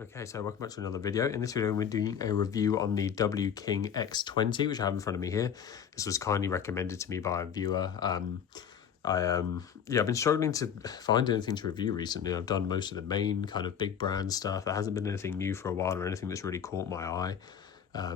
Okay, so welcome back to another video. In this video, we're doing a review on the W King X20, which I have in front of me here. This was kindly recommended to me by a viewer. I've been struggling to find anything to review recently. I've done most of the main kind of big brand stuff. There hasn't been anything new for a while or anything that's really caught my eye. I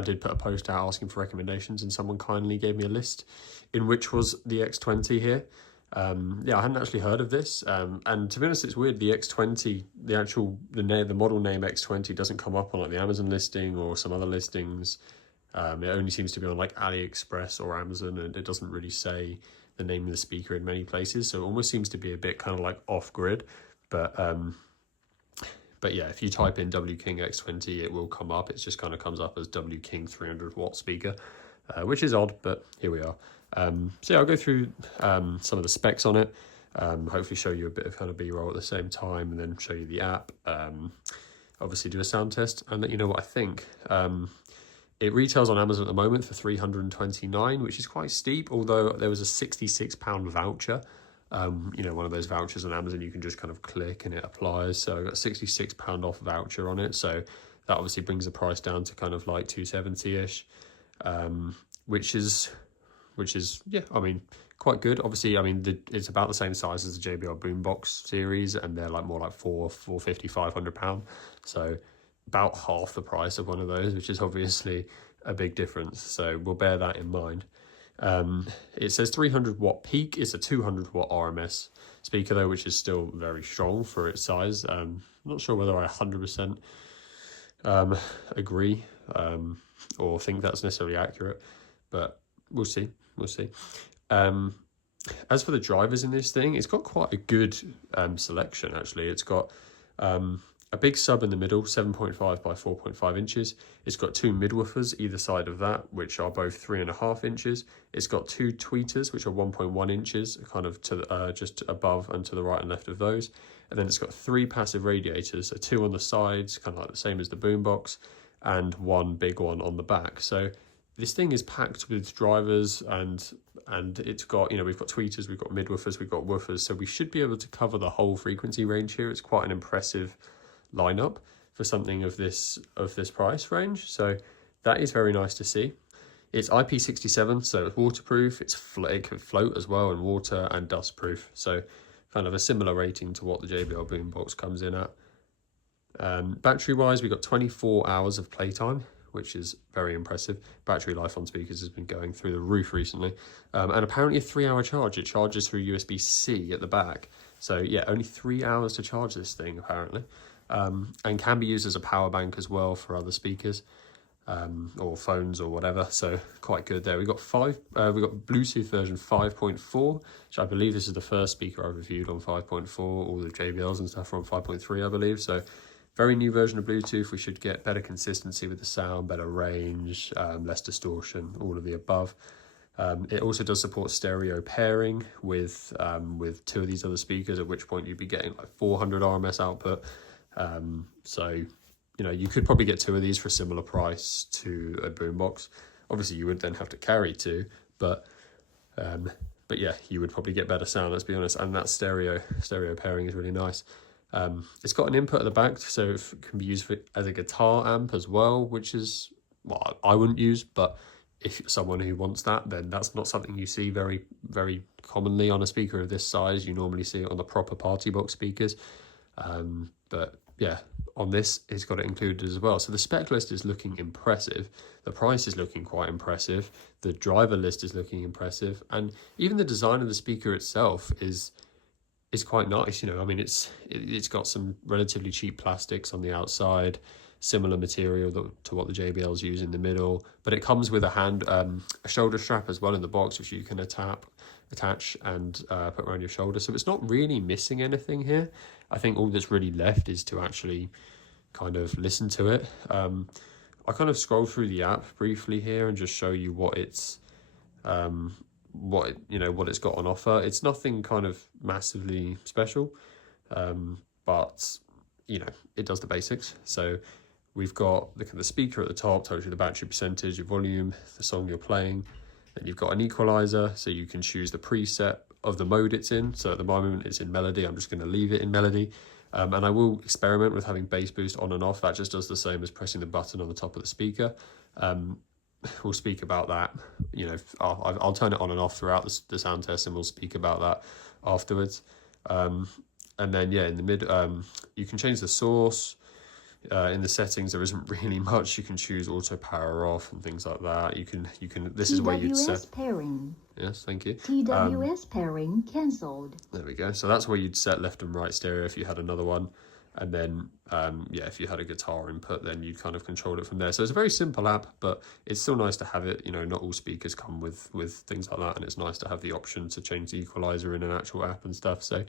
did put a post out asking for recommendations, and someone kindly gave me a list in which was the X20 here. I hadn't actually heard of this, and to be honest, it's weird. The X20, the model name X20 doesn't come up on like the Amazon listing or some other listings. It only seems to be on like AliExpress or Amazon, and it doesn't really say the name of the speaker in many places. So it almost seems to be a bit kind of like off grid. But yeah, if you type in W King X20, it will come up. It just kind of comes up as W King 300 watt speaker, which is odd, but here we are. I'll go through some of the specs on it, hopefully show you a bit of kind of B-roll at the same time, and then show you the app, obviously do a sound test and let you know what I think. It retails on Amazon at the moment for $329, which is quite steep, although there was a £66 voucher. One of those vouchers on Amazon you can just kind of click and it applies. So I got a £66 off voucher on it. So that obviously brings the price down to kind of like 270-ish, which is quite good. Obviously, it's about the same size as the JBL Boombox series, and they're like more like £450, £500. So about half the price of one of those, which is obviously a big difference. So we'll bear that in mind. It says 300 watt peak. It's a 200 watt RMS speaker though, which is still very strong for its size. I'm not sure whether I 100% agree or think that's necessarily accurate, but we'll see. As for the drivers in this thing, it's got quite a good selection actually. It's got a big sub in the middle, 7.5 by 4.5 inches. It's got two midwoofers either side of that, which are both 3.5 inches. It's got two tweeters, which are 1.1 inches, kind of to just above and to the right and left of those. And then it's got three passive radiators, so two on the sides, kind of like the same as the Boombox, and one big one on the back. So this thing is packed with drivers, and it's got, we've got tweeters, we've got midwoofers, we've got woofers, so we should be able to cover the whole frequency range here. It's quite an impressive lineup for something of this price range, so that is very nice to see. It's IP67, so it's waterproof. It can float as well in water, and dust proof, so kind of a similar rating to what the JBL Boombox comes in at. Battery wise, we've got 24 hours of playtime, which is very impressive. Battery life on speakers has been going through the roof recently. And apparently a 3-hour charge. It charges through USB-C at the back. So yeah, only 3 hours to charge this thing apparently. And can be used as a power bank as well for other speakers or phones or whatever. So quite good there. We've got Bluetooth version 5.4, which I believe this is the first speaker I've reviewed on 5.4. All the JBLs and stuff are on 5.3, I believe. So very new version of Bluetooth. We should get better consistency with the sound, better range, less distortion, all of the above. It also does support stereo pairing with two of these other speakers, at which point you'd be getting like 400 RMS output. You could probably get two of these for a similar price to a Boombox. Obviously, you would then have to carry two, but yeah, you would probably get better sound, let's be honest. And that stereo pairing is really nice. It's got an input at the back, so it can be used as a guitar amp as well, which is what I wouldn't use, but if you're someone who wants that, then that's not something you see very, very commonly on a speaker of this size. You normally see it on the proper party box speakers. But yeah, on this, it's got it included as well. So the spec list is looking impressive. The price is looking quite impressive. The driver list is looking impressive. And even the design of the speaker itself is quite nice. It's got some relatively cheap plastics on the outside, similar material to what the JBLs use in the middle, but it comes with a shoulder strap as well in the box, which you can attach and put around your shoulder. So it's not really missing anything here. I think all that's really left is to actually kind of listen to it. I kind of scroll through the app briefly here and just show you what it's what it's got on offer. It's nothing kind of massively special, but it does the basics. So we've got the speaker at the top, tells you the battery percentage, your volume, the song you're playing. Then you've got an equalizer, so you can choose the preset of the mode it's in. So at the moment it's in melody. I'm just going to leave it in melody. And I will experiment with having bass boost on and off. That just does the same as pressing the button on the top of the speaker. We'll speak about that. You know, I'll turn it on and off throughout the sound test, and we'll speak about that afterwards. And then yeah, in the mid, you can change the source. In the settings, there isn't really much. You can choose auto power off and things like that. You can. This is where you'd set pairing. Yes, thank you. TWS pairing cancelled. There we go. So that's where you'd set left and right stereo if you had another one. And then, yeah, if you had a guitar input, then you kind of control it from there. So it's a very simple app, but it's still nice to have it. You know, not all speakers come with things like that, and it's nice to have the option to change the equalizer in an actual app and stuff. So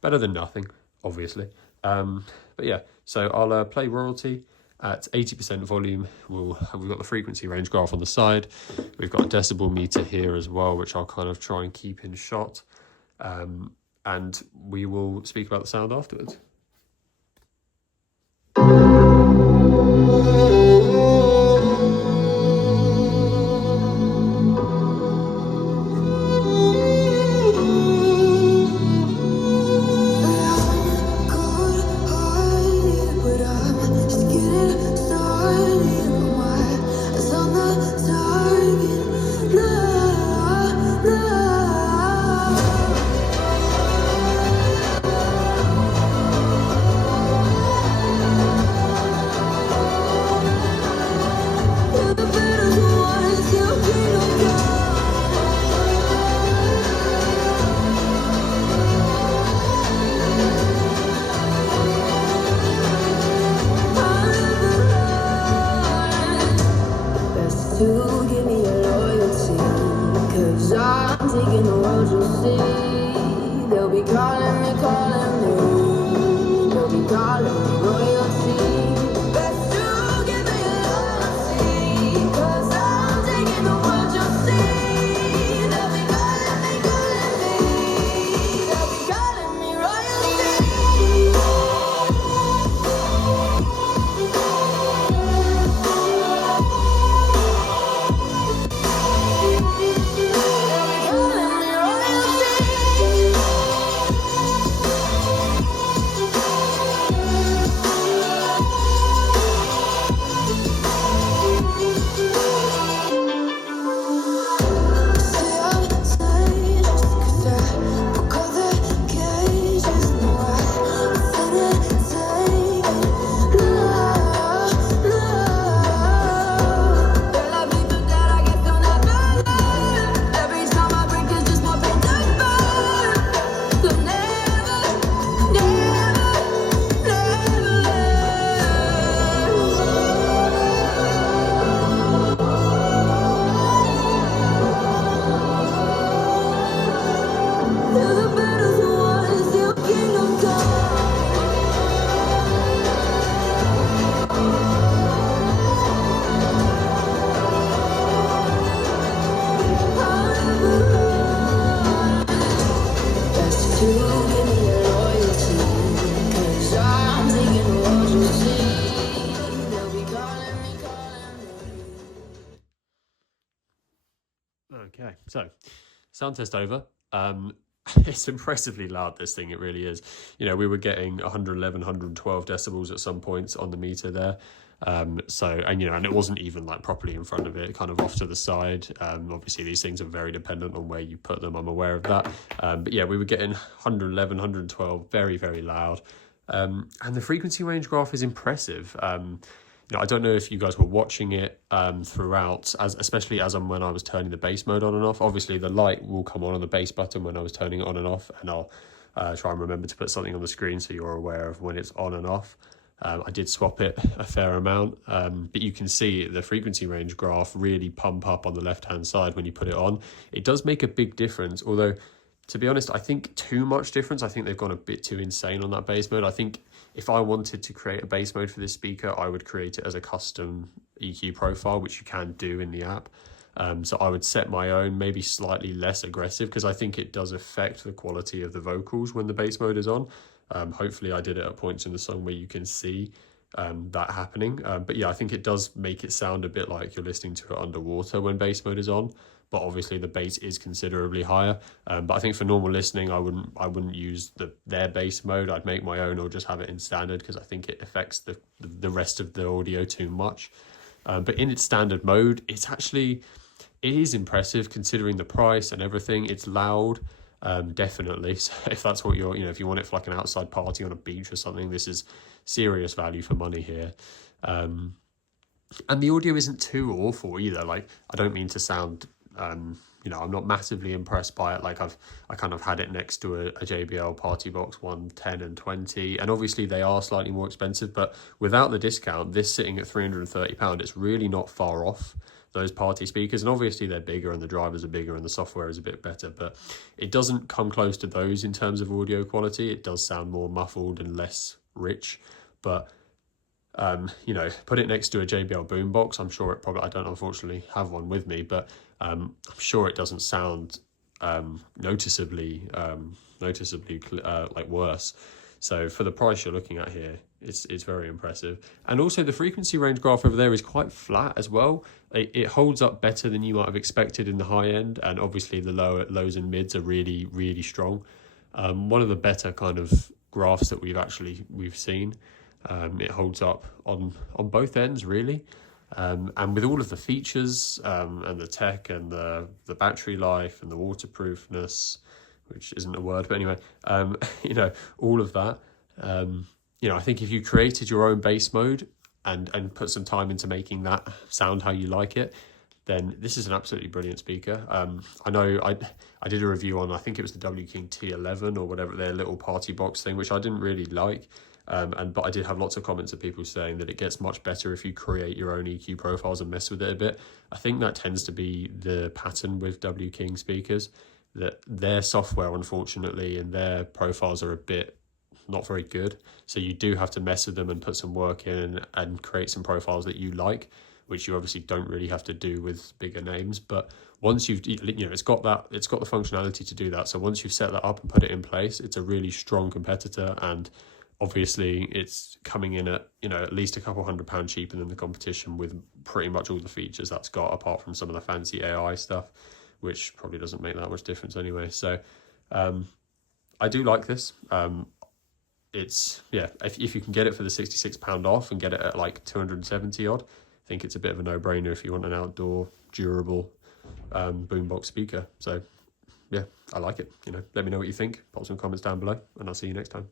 better than nothing, obviously. But yeah, so I'll play royalty at 80% volume. We've got the frequency range graph on the side. We've got a decibel meter here as well, which I'll kind of try and keep in shot. And we will speak about the sound afterwards. Okay, so sound test over. It's impressively loud, this thing, it really is. You know, we were getting 111, 112 decibels at some points on the meter there. And you know, and it wasn't even like properly in front of it, kind of off to the side. Obviously these things are very dependent on where you put them, I'm aware of that. But yeah, we were getting 111, 112, very, very loud. And the frequency range graph is impressive. You know, I don't know if you guys were watching it throughout, especially when I was turning the bass mode on and off. Obviously, the light will come on the bass button when I was turning it on and off, and I'll try and remember to put something on the screen so you're aware of when it's on and off. I did swap it a fair amount, but you can see the frequency range graph really pump up on the left-hand side when you put it on. It does make a big difference, although, to be honest, I think too much difference. I think they've gone a bit too insane on that bass mode. I think if I wanted to create a bass mode for this speaker, I would create it as a custom EQ profile, which you can do in the app. So I would set my own, maybe slightly less aggressive, because I think it does affect the quality of the vocals when the bass mode is on. Hopefully I did it at points in the song where you can see that happening. But yeah, I think it does make it sound a bit like you're listening to it underwater when bass mode is on. but obviously the bass is considerably higher. But I think for normal listening, I wouldn't use their bass mode. I'd make my own or just have it in standard, because I think it affects the rest of the audio too much. But in its standard mode, it is impressive considering the price and everything. It's loud, definitely. So if that's what if you want it for like an outside party on a beach or something, this is serious value for money here. And the audio isn't too awful either. Like, I don't mean to sound, I'm not massively impressed by it. Like, I kind of had it next to a JBL Party Box 110 and 20, and obviously they are slightly more expensive, but without the discount, this sitting at £330, it's really not far off those party speakers. And obviously they're bigger and the drivers are bigger and the software is a bit better, but it doesn't come close to those in terms of audio quality. It does sound more muffled and less rich, but put it next to a JBL Boombox. I'm sure I don't unfortunately have one with me, but I'm sure it doesn't sound noticeably like worse. So for the price you're looking at here, it's very impressive. And also the frequency range graph over there is quite flat as well. It holds up better than you might have expected in the high end, and obviously the lows and mids are really, really strong. One of the better kind of graphs that we've seen. It holds up on both ends, really. And with all of the features and the tech and the battery life and the waterproofness, which isn't a word, but anyway, all of that, I think if you created your own bass mode and put some time into making that sound how you like it, then this is an absolutely brilliant speaker. I know I did a review on, I think it was the W King T11 or whatever, their little party box thing, which I didn't really like. But I did have lots of comments of people saying that it gets much better if you create your own EQ profiles and mess with it a bit. I think that tends to be the pattern with W King speakers, that their software, unfortunately, and their profiles are a bit not very good. So you do have to mess with them and put some work in and create some profiles that you like, which you obviously don't really have to do with bigger names. But once it's got the functionality to do that. So once you've set that up and put it in place, it's a really strong competitor. And obviously it's coming in at, at least a couple £100 cheaper than the competition, with pretty much all the features that's got, apart from some of the fancy AI stuff, which probably doesn't make that much difference anyway. So I do like this. If you can get it for the £66 off and get it at like 270 odd, I think it's a bit of a no-brainer if you want an outdoor durable boombox speaker. So yeah, I like it. Let me know what you think. Pop some comments down below, and I'll see you next time.